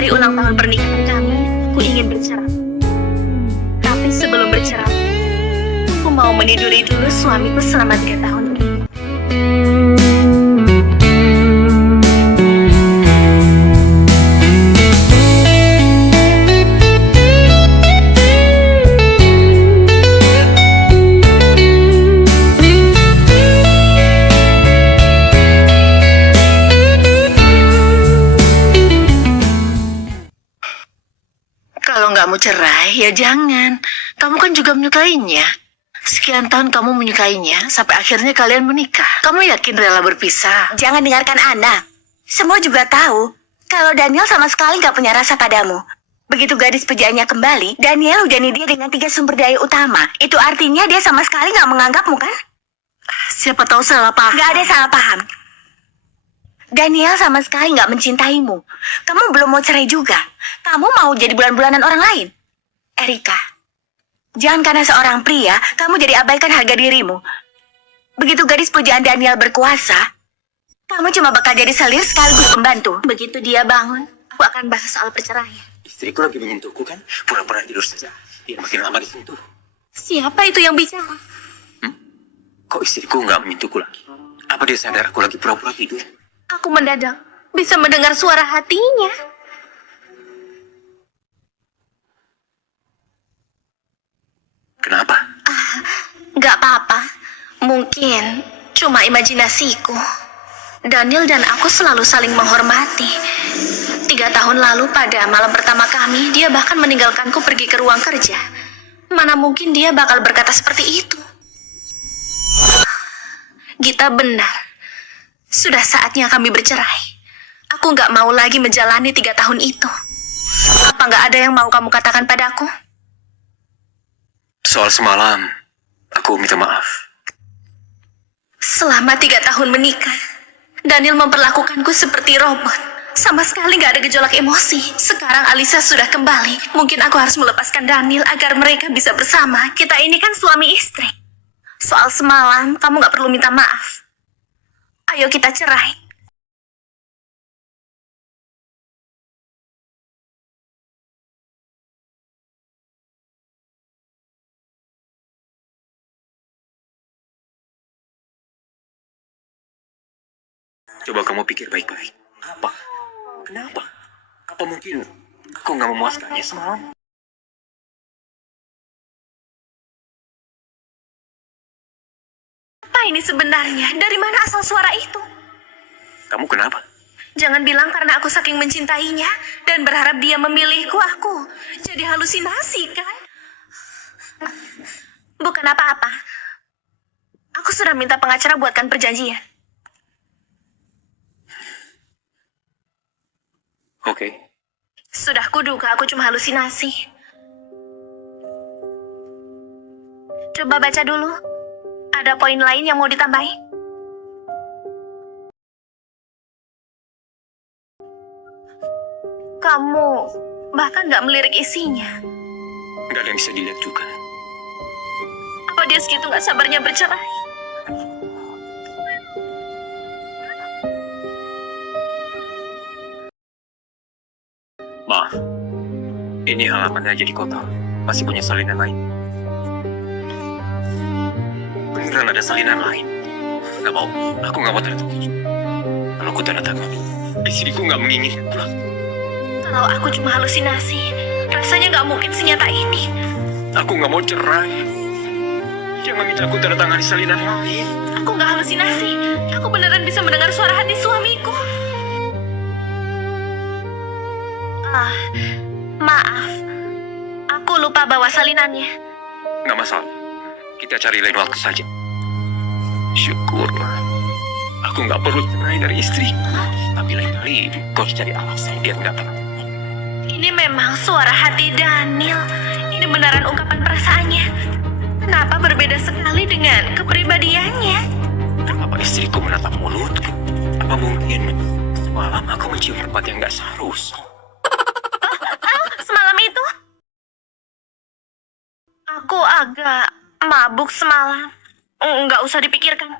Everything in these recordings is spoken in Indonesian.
hari ulang tahun pernikahan kami, aku ingin bercerai. Tapi sebelum bercerai, aku mau meniduri dulu suamiku selama 3 tahun ini. Kalau nggak mau cerai, ya jangan. Kamu kan juga menyukainya. Sekian tahun kamu menyukainya, sampai akhirnya kalian menikah. Kamu yakin rela berpisah? Jangan dengarkan Ana. Semua juga tahu kalau Daniel sama sekali nggak punya rasa padamu. Begitu gadis pujaannya kembali, Daniel hujani dia dengan 3 sumber daya utama. Itu artinya dia sama sekali nggak menganggapmu, kan? Siapa tahu salah paham. Nggak ada salah paham. Daniel sama sekali nggak mencintaimu. Kamu belum mau cerai juga. Kamu mau jadi bulan-bulanan orang lain. Erika, jangan karena seorang pria, kamu jadi abaikan harga dirimu. Begitu gadis pujaan Daniel berkuasa, kamu cuma bakal jadi selir sekaligus pembantu. Begitu dia bangun, aku akan bahas soal perceraian. Istriku lagi menyentuhku kan? Pura-pura tidur saja. Biar makin lama disentuh. Siapa itu yang bicara? Kok istriku nggak menyentuhku lagi? Apa dia sadar aku lagi pura-pura tidur? Aku mendadak bisa mendengar suara hatinya. Kenapa? Nggak apa-apa. Mungkin cuma imajinasiku. Daniel dan aku selalu saling menghormati. 3 tahun lalu pada malam pertama kami, dia bahkan meninggalkanku pergi ke ruang kerja. Mana mungkin dia bakal berkata seperti itu. Gita benar. Sudah saatnya kami bercerai. Aku nggak mau lagi menjalani 3 tahun itu. Apa nggak ada yang mau kamu katakan padaku? Soal semalam, aku minta maaf. Selama 3 tahun menikah, Daniel memperlakukanku seperti robot. Sama sekali nggak ada gejolak emosi. Sekarang Alisa sudah kembali. Mungkin aku harus melepaskan Daniel agar mereka bisa bersama. Kita ini kan suami istri. Soal semalam, kamu nggak perlu minta maaf. Ayo kita cerai. Coba kamu pikir baik-baik. Apa? Kenapa? Apa mungkin aku nggak memuaskannya semalam? Apa ini sebenarnya? Dari mana asal suara itu? Kamu kenapa? Jangan bilang karena aku saking mencintainya dan berharap dia memilihku, aku jadi halusinasi, kan? Bukan apa-apa. Aku sudah minta pengacara buatkan perjanjian. Oke. Sudah kuduga aku cuma halusinasi. Coba baca dulu. Ada poin lain yang mau ditambahin? Kamu bahkan nggak melirik isinya. Nggak ada yang bisa dilihat juga. Apa dia segitu nggak sabarnya bercerai? Maaf. Ini halamannya jadi kotor. Masih punya salinan lain. Beneran ada salinan lain. Nggak mau. Aku nggak mau tanda tangan. Kalau aku tanda tangan, istriku nggak menginginkan pulang. Kalau aku cuma halusinasi, rasanya nggak mungkin senyata ini. Aku nggak mau cerai. Jangan minta aku tanda tangan di salinan lain. Aku nggak halusinasi. Aku beneran bisa mendengar suara hati suamiku. Maaf. Aku lupa bawa salinannya. Nggak masalah. Kita cari lain waktu saja. Syukurlah. Aku nggak perlu cerai dari istri. Tapi lain kali kau harus cari alasan biar nggak tenang. Ini memang suara hati Daniel. Ini beneran ungkapan perasaannya. Kenapa berbeda sekali dengan kepribadiannya? Kenapa istriku menatap mulutku? Apa mungkin semalam aku mencium tempat yang nggak seharusnya? Semalam itu? Aku agak mabuk semalam. Nggak usah dipikirkan.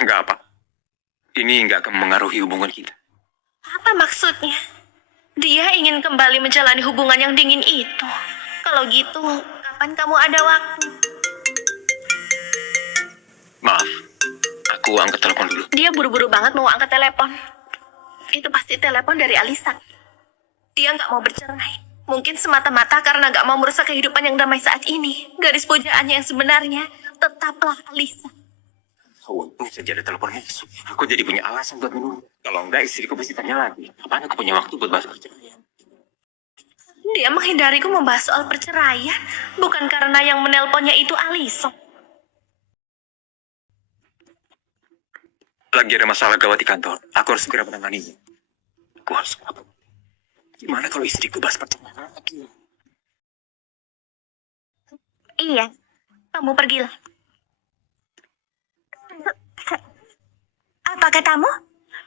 Nggak apa. Ini nggak akan mengaruhi hubungan kita. Apa maksudnya? Dia ingin kembali menjalani hubungan yang dingin itu. Kalau gitu, kapan kamu ada waktu? Maaf, aku angkat telepon dulu. Dia buru-buru banget mau angkat telepon. Itu pasti telepon dari Alisa. Dia nggak mau bercerai. Mungkin semata-mata karena nggak mau merusak kehidupan yang damai saat ini. Garis pujaannya yang sebenarnya tetaplah Alisa. Untung saja ada telepon musuh. Aku jadi punya alasan buat menunggu. Kalau enggak, istriku pasti tanya lagi. Apaan aku punya waktu buat bahas perceraian? Dia menghindariku membahas soal perceraian. Bukan karena yang menelponnya itu Alisa. Lagi ada masalah gawat di kantor. Aku harus segera menanganinya. Aku harus apa? Gimana kalau istriku bahas perceraian lagi? Iya, kamu pergilah. Apa katamu?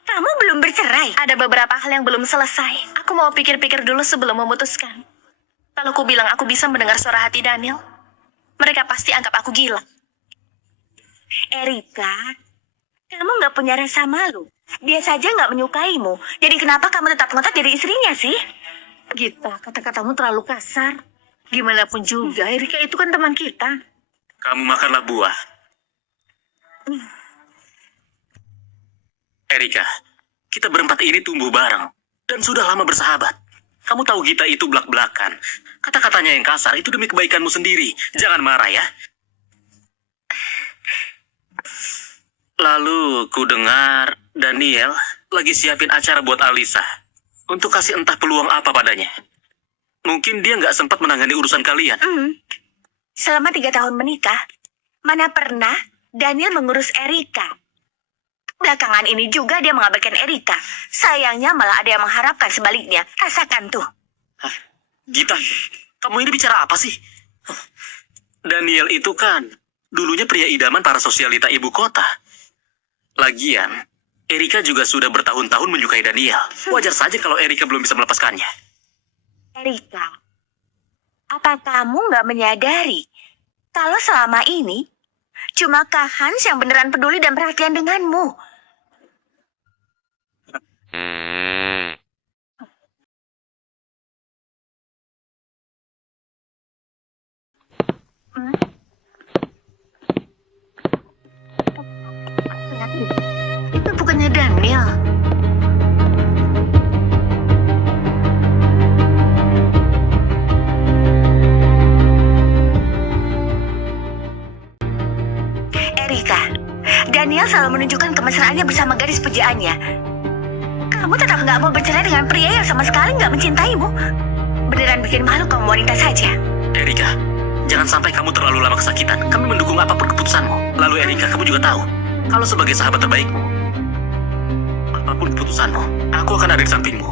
Kamu belum bercerai? Ada beberapa hal yang belum selesai. Aku mau pikir-pikir dulu sebelum memutuskan. Kalau aku bilang aku bisa mendengar suara hati Daniel, mereka pasti anggap aku gila. Erika, kamu nggak punya rasa malu. Dia saja nggak menyukaimu. Jadi kenapa kamu tetap ngotot jadi istrinya sih? Gita, kata-katamu terlalu kasar. Gimana pun juga, Erika itu kan teman kita. Kamu makanlah buah. Erika, kita berempat ini tumbuh bareng dan sudah lama bersahabat. Kamu tahu Gita itu belak-belakan. Kata-katanya yang kasar itu demi kebaikanmu sendiri. Jangan marah ya. Lalu ku dengar Daniel lagi siapin acara buat Alisa untuk kasih entah peluang apa padanya. Mungkin dia nggak sempat menangani urusan kalian. Selama 3 tahun menikah, mana pernah Daniel mengurus Erika? Belakangan ini juga dia mengabaikan Erika. Sayangnya malah ada yang mengharapkan sebaliknya. Rasakan tuh. Gita, kamu ini bicara apa sih? Daniel itu kan dulunya pria idaman para sosialita ibu kota. Lagian, Erika juga sudah bertahun-tahun menyukai Daniel. Wajar saja kalau Erika belum bisa melepaskannya. Erika, apa kamu nggak menyadari kalau selama ini cuma Kak Hans yang beneran peduli dan perhatian denganmu? Itu bukannya Daniel. Erika, Daniel selalu menunjukkan kemesraannya bersama gadis pujaannya. Kamu tetap nggak mau bercerai dengan pria yang sama sekali nggak mencintaimu. Beneran bikin malu kamu wanita saja. Erika, jangan sampai kamu terlalu lama kesakitan. Kami mendukung apapun keputusanmu. Lalu Erika, kamu juga tahu, kalau sebagai sahabat terbaikmu, apapun keputusanmu, aku akan ada di sampingmu.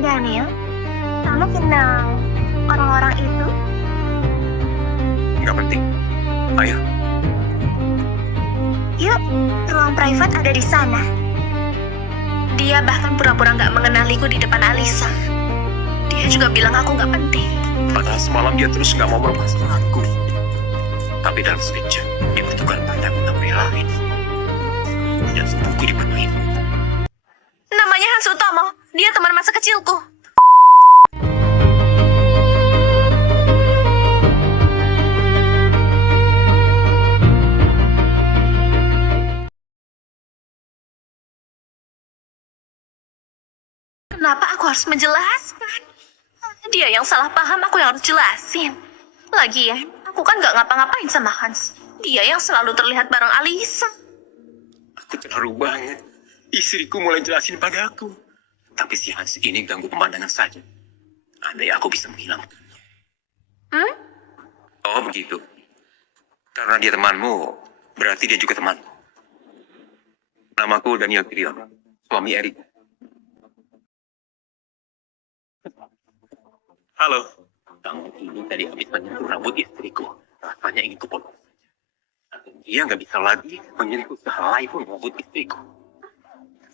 Daniel, kamu kenal orang-orang itu? Nggak penting. Ayo. Yuk, ruang private ada di sana. Dia bahkan pura-pura nggak mengenaliku di depan Alisa. Dia juga bilang aku nggak penting. Padahal semalam dia terus nggak mau melepaskan aku. Tapi dalam sekejap, dia bertukar pandang tentang pria lain. Dan buku dipenuhi. Namanya Hans Utomo. Dia teman masa kecilku. Kenapa aku harus menjelaskan? Dia yang salah paham, aku yang harus jelasin. Lagian, aku kan nggak ngapa-ngapain sama Hans. Dia yang selalu terlihat bareng Alisa. Aku terharu banget. Istriku mulai jelasin padaku. Tapi si Hans ini ganggu pemandangan saja. Andai aku bisa menghilangkannya. Oh begitu. Karena dia temanmu, berarti dia juga temanku. Namaku Daniel Pirion, suami Erika. Halo. Kamu ini tadi habis menyentuh rambut istriku. Rasanya ingin kupotong saja. Dia nggak bisa lagi menyentuh sehelai pun rambut istriku.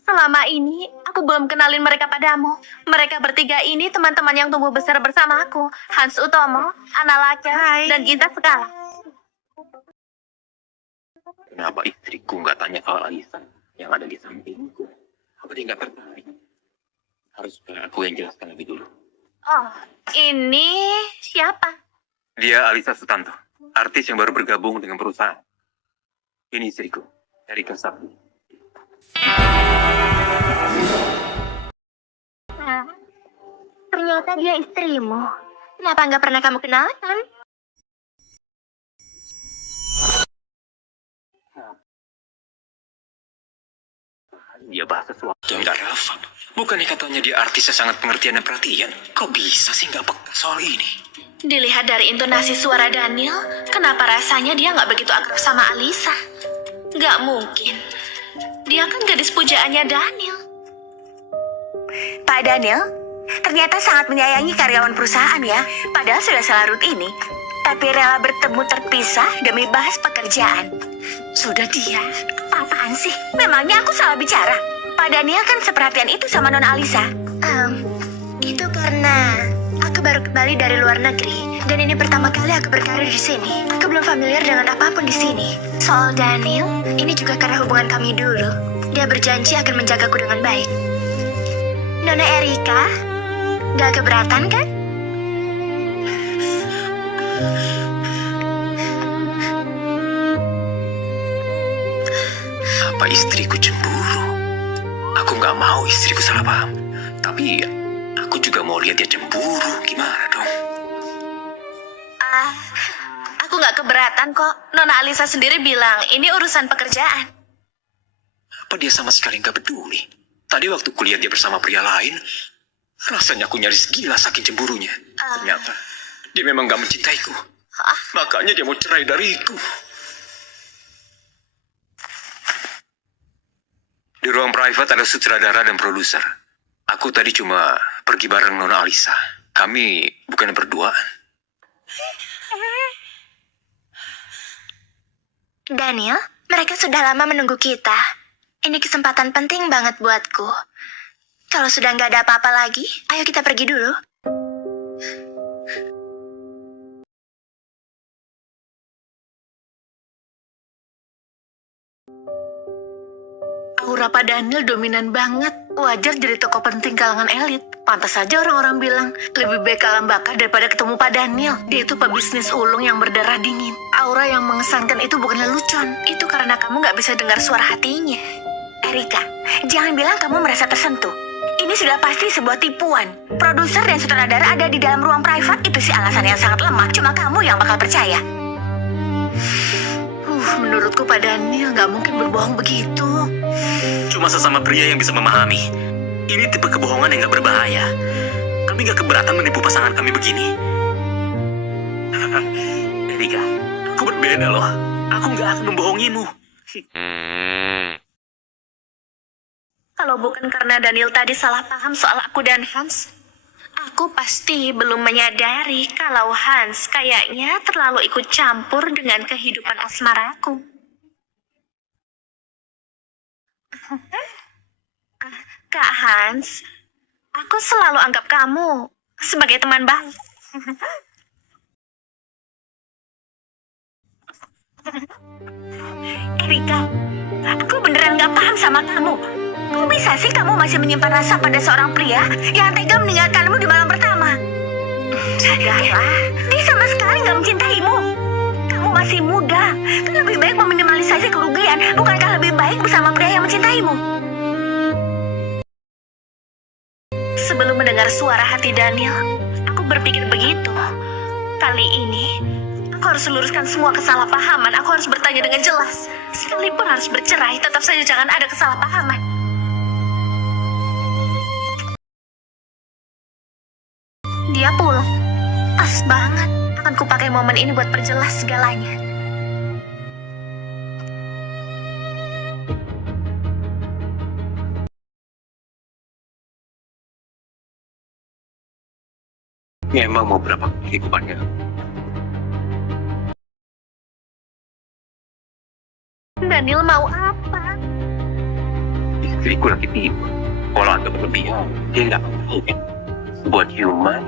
Selama ini, aku belum kenalin mereka padamu. Mereka bertiga ini teman-teman yang tumbuh besar bersama aku. Hans Utomo, Anna Laka, dan Ginta Sekala. Kenapa istriku nggak tanya soal Alisa yang ada di sampingku? Apa dia nggak tertarik? Harus aku yang jelaskan lebih dulu. Oh, ini siapa? Dia Alisa Sutanto, artis yang baru bergabung dengan perusahaan. Ini istriku, Erika Sakti. Ternyata dia istrimu. Kenapa nggak pernah kamu kenalkan? Dia bahas sesuatu yang nggak relevan. Bukannya katanya dia artis yang sangat pengertian dan perhatian? Kok bisa sih nggak peka soal ini? Dilihat dari intonasi suara Daniel, kenapa rasanya dia nggak begitu akrab sama Alisa? Nggak mungkin. Dia kan gadis pujaannya Daniel. Pak Daniel, ternyata sangat menyayangi karyawan perusahaan ya. Padahal sudah selarut ini. Tapi rela bertemu terpisah demi bahas pekerjaan. Sudah dia, apa-apaan sih? Memangnya aku salah bicara? Pak Daniel kan seperhatian itu sama Nona Alisa. Itu karena aku baru kembali dari luar negeri. Dan ini pertama kali aku berkarir di sini. Aku belum familiar dengan apapun di sini. Soal Daniel, ini juga karena hubungan kami dulu. Dia berjanji akan menjagaku dengan baik. Nona Erika, gak keberatan kan? Apa istriku cemburu? Aku nggak mau istriku salah paham. Tapi aku juga mau lihat dia cemburu. Gimana dong? Aku nggak keberatan kok. Nona Alisa sendiri bilang ini urusan pekerjaan. Apa dia sama sekali nggak peduli? Tadi waktu kulihat dia bersama pria lain, rasanya aku nyaris gila saking cemburunya. Ternyata dia memang nggak mencintaiku. Makanya dia mau cerai dariku. Di ruang private ada sutradara dan produser. Aku tadi cuma pergi bareng Nona Alisa. Kami bukan berduaan. Daniel, mereka sudah lama menunggu kita. Ini kesempatan penting banget buatku. Kalau sudah nggak ada apa-apa lagi, ayo kita pergi dulu. Aura Pak Daniel dominan banget. Wajar jadi tokoh penting kalangan elit. Pantas saja orang-orang bilang, lebih baik kalah bakar daripada ketemu Pak Daniel. Dia itu pebisnis ulung yang berdarah dingin. Aura yang mengesankan itu bukan lelucon. Itu karena kamu nggak bisa dengar suara hatinya. Erika, jangan bilang kamu merasa tersentuh. Ini sudah pasti sebuah tipuan. Produser dan sutradara ada di dalam ruang private itu sih alasan yang sangat lemah. Cuma kamu yang bakal percaya. Menurutku Pak Daniel nggak mungkin berbohong begitu. Cuma sesama pria yang bisa memahami. Ini tipe kebohongan yang gak berbahaya. Kami gak keberatan menipu pasangan kami begini. Erika, aku berbeda loh. Aku gak akan membohongimu. Kalau bukan karena Daniel tadi salah paham soal aku dan Hans, aku pasti belum menyadari kalau Hans kayaknya terlalu ikut campur dengan kehidupan asmaraku. Kak Hans, aku selalu anggap kamu sebagai teman baik. Erika, aku beneran gak paham sama kamu. Kok bisa sih kamu masih menyimpan rasa pada seorang pria yang tega meninggalkanmu di malam pertama? Sadarlah, dia sama sekali gak mencintaimu. Kamu masih muda, kan lebih baik meminimalisasi kerugian. Bukankah lebih baik bersama pria yang mencintaimu? Sebelum mendengar suara hati Daniel, aku berpikir begitu. Kali ini, aku harus luruskan semua kesalahpahaman. Aku harus bertanya dengan jelas. Sekalipun harus bercerai, tetap saja jangan ada kesalahpahaman. Dia pulang. Pas banget. Akan kupakai momen ini buat perjelas segalanya. Memang mau berapa kehidupannya? Daniel mau apa? istriku lagi tidur. Kalau agak berlebihan, dia nggak tahu kan. Buat ciuman,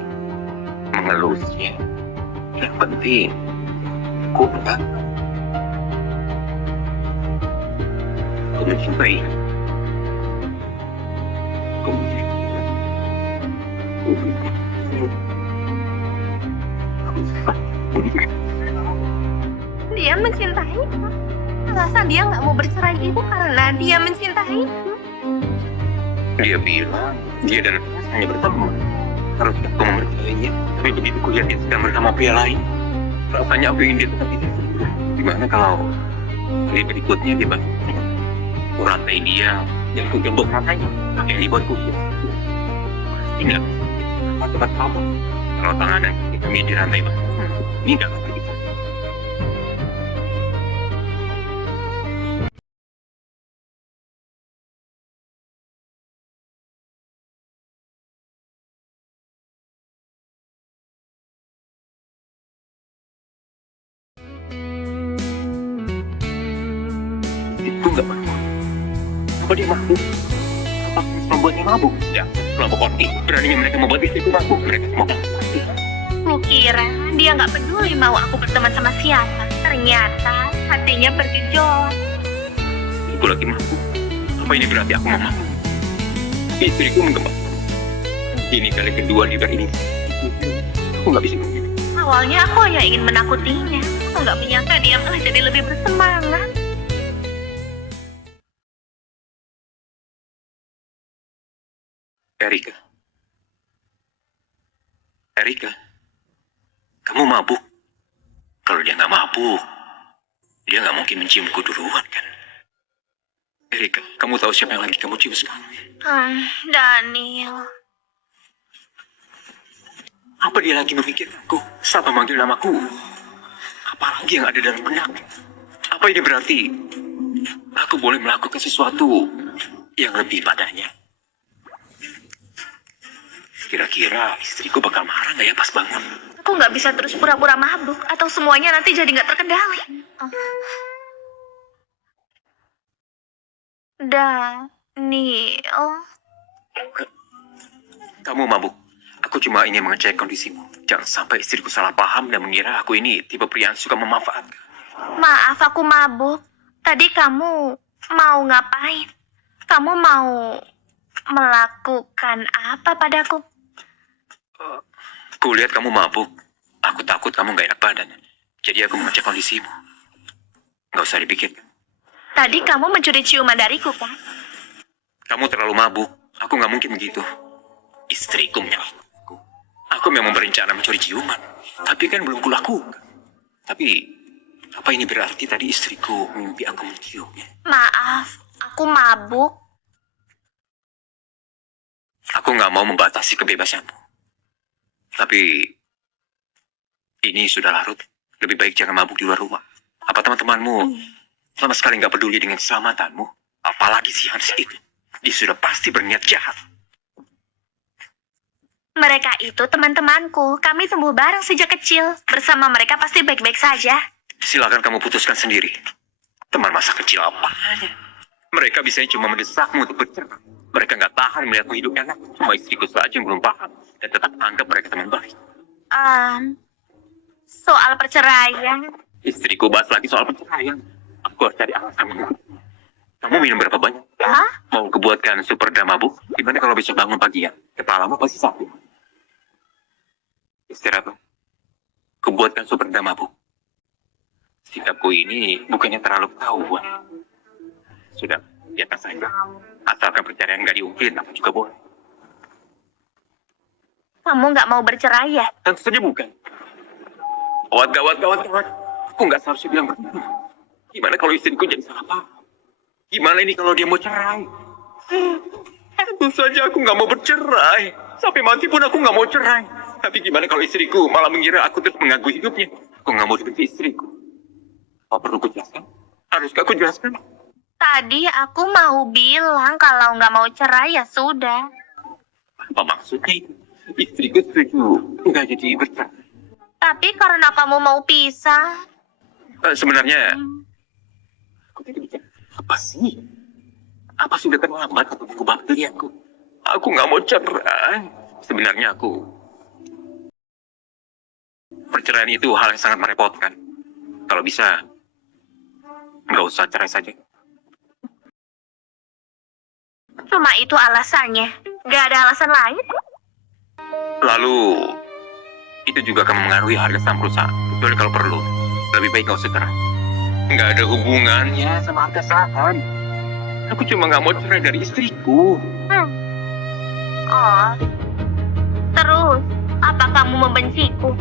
mengelusnya. Yang penting, aku enggak. Aku mencintai. Aku mencintai. Dia mencintaiku. Alasan dia nggak mau bercerai itu karena dia mencintaiku. Dia bilang, dia dan aku hanya berteman. Harusnya aku mempercayainya. Tapi begitu kulihat dia sedang bersama pria lain, rasanya aku ingin dia tetap di situ. Gimana kalau hari berikutnya dia bantu aku rantai dia dan aku gembok rantainya yang dibuatku. Pasti nggak bisa. Cepat kamu. Kalau tangan dan kaki kami dirantai banget, ini nggak akan bisa. Itu nggak mabuk. Apa dia mabuk? Apa membuatnya mabuk? Ya, kelompok orti. Beraninya mereka membuat istriku mabuk. Mereka semua mati. Kukira dia nggak peduli mau aku berteman sama siapa. Ternyata hatinya bergejolak. Istriku lagi mabuk. Apa ini berarti aku mau mabuk? Istriku menggembak. Ini kali kedua dia ini. Aku nggak bisa begitu. Awalnya aku hanya ingin menakutinya. Aku nggak menyangka dia malah jadi lebih bersemangat. Erika. Erika. Kamu mabuk? Kalau dia nggak mabuk, dia nggak mungkin menciumku duluan kan? Erika, kamu tahu siapa yang lagi kamu cium sekarang? Daniel. Apa dia lagi memikirkanku? Siapa manggil namaku? Apalagi yang ada dalam benaknya? Apa ini berarti aku boleh melakukan sesuatu yang lebih padanya? Kira-kira istriku bakal marah nggak ya pas bangun? Aku nggak bisa terus pura-pura mabuk atau semuanya nanti jadi nggak terkendali. Daniel. Kamu mabuk. Aku cuma ingin mengecek kondisimu. Jangan sampai istriku salah paham dan mengira aku ini tipe pria yang suka memanfaatkan. Maaf, aku mabuk. Tadi kamu mau ngapain? Kamu mau melakukan apa padaku? Kulihat kamu mabuk. Aku takut kamu gak enak badan. Jadi aku mengecek kondisimu. Gak usah dipikirkan. Tadi kamu mencuri ciuman dariku, kan? Kamu terlalu mabuk. Aku gak mungkin begitu. Istriku menyalahkan aku. Aku memang berencana mencuri ciuman. Tapi kan belum kulakukan. Tapi apa ini berarti tadi istriku mimpi aku menciumnya? Maaf, aku mabuk. Aku gak mau membatasi kebebasanmu. Tapi ini sudah larut. Lebih baik jangan mabuk di luar rumah. Apa teman-temanmu sama sekali gak peduli dengan keselamatanmu? Apalagi si Hans itu. Dia sudah pasti berniat jahat. Mereka itu teman-temanku. Kami tumbuh bareng sejak kecil. Bersama mereka pasti baik-baik saja. Silakan kamu putuskan sendiri. Teman masa kecil apanya? Mereka biasanya cuma mendesakmu untuk bercerai. Mereka nggak tahan melihatmu hidup enak. Cuma istriku saja yang belum paham. Dan tetap anggap mereka teman baik. Soal perceraian. Istriku bahas lagi soal perceraian. Aku harus cari alasan. Kamu minum berapa banyak? Hah? Mau kebuatkan super mabuk? Gimana kalau besok bangun pagian? Kepalamu pasti sakit. Istirahat. Kebuatkan super mabuk. Sikapku ini bukannya terlalu ketahuan. Sudah, biarkan saja. Asalkan perceraian nggak diungkit, apa juga boleh. Kamu nggak mau bercerai ya? Tentu saja bukan. Gawat. Aku nggak seharusnya bilang begitu. Gimana kalau istriku jadi salah paham? Gimana ini kalau dia mau cerai? Tentu saja aku nggak mau bercerai. Sampai mati pun aku nggak mau cerai. Tapi gimana kalau istriku malah mengira aku terus mengganggu hidupnya? Aku nggak mau dibenci istriku. Apa perlu ku jelaskan? Haruskah aku jelaskan? Tadi aku mau bilang kalau nggak mau cerai ya sudah. Apa maksudnya itu? Istriku setuju nggak jadi bercerai. Tapi karena kamu mau pisah. Sebenarnya aku tidak bicara apa sih? Apa sudah terlambat untuk mengubah pilihanku? Aku nggak mau cerai. Sebenarnya perceraian itu hal yang sangat merepotkan. Kalau bisa, nggak usah cerai saja. Cuma itu alasannya. Gak ada alasan lain. Lalu, itu juga akan mengaruhi harga saham perusahaan. Kecuali kalau perlu, lebih baik nggak usah cerai. Nggak ada hubungannya sama harga saham. Aku cuma nggak mau cerai dari istriku. Oh. Terus, apa kamu membenciku?